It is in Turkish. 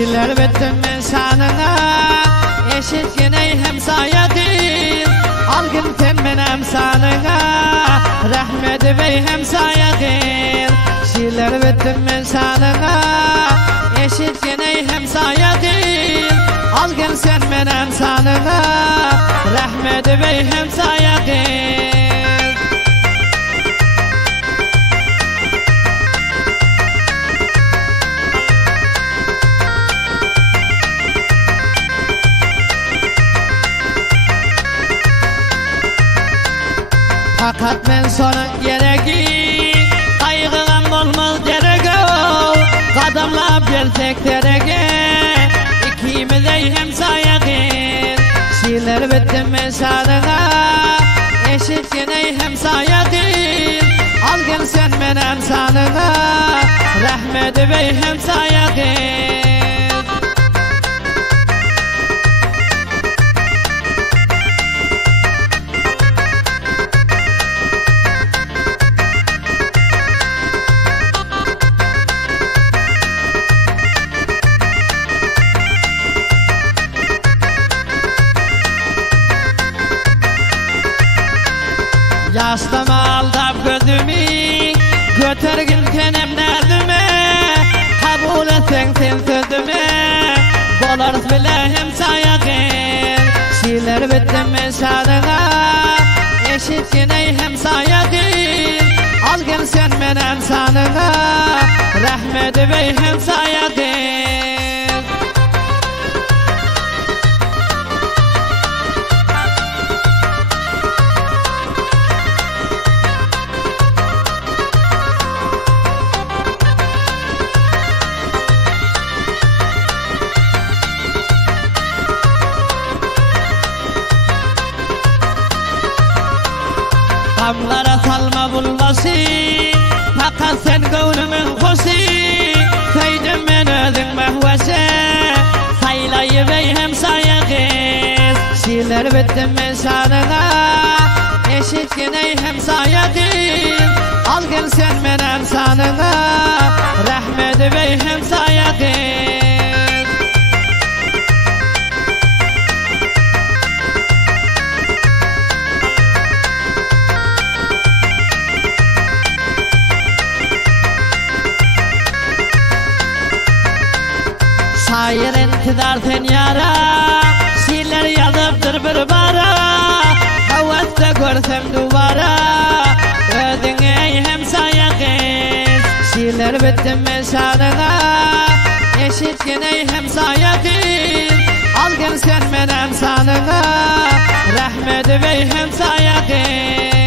Şiirler bittim ben sanına, eşitken ey hemsaya değil. Algın temmen emsanına, rahmet bey hemsaya değil. Şiirler bittim ben sanına, eşitken ey hemsaya değil. Algın sen men emsanına, rahmet bey hemsaya değil. Fakat ben sonra gereği kaygılan olmaz derege. Kadamla gelsek derege, ikimiz ey hemsayadır. Şiirler bittim ben sanına, eşitken ey hemsayadır. Al gel sen benim sanına, rahmet bey hemsayadır. Yaşlama aldap gözümü, götürgün tenem derdime. Kabul etsen sen sözümü, bolarız bile hemsayadır. Şiirler bittim ben sanına, eşitken ey hemsayadır. Al gel sen benim sanına, rahmet bey hemsayadır. Kamlara salma bulması, fakat sen gönlümün hoşu. Saydım ben özün mahvesi, saylayı bey hemsayadır. Şiirler bittim ben sanına, eşitken ey hemsayadır. Al gel sen benim sanına, rahmet bey hemsayadır. Şair intizar sen yara, şiirler yazıptır bir bara. Havasta görsem duvara, özün ey hemsayadır. Şiirler bittim ben sanına, eşitken ey hemsayadır. Al gel sen benim sanına, rahmet bey hemsayadır.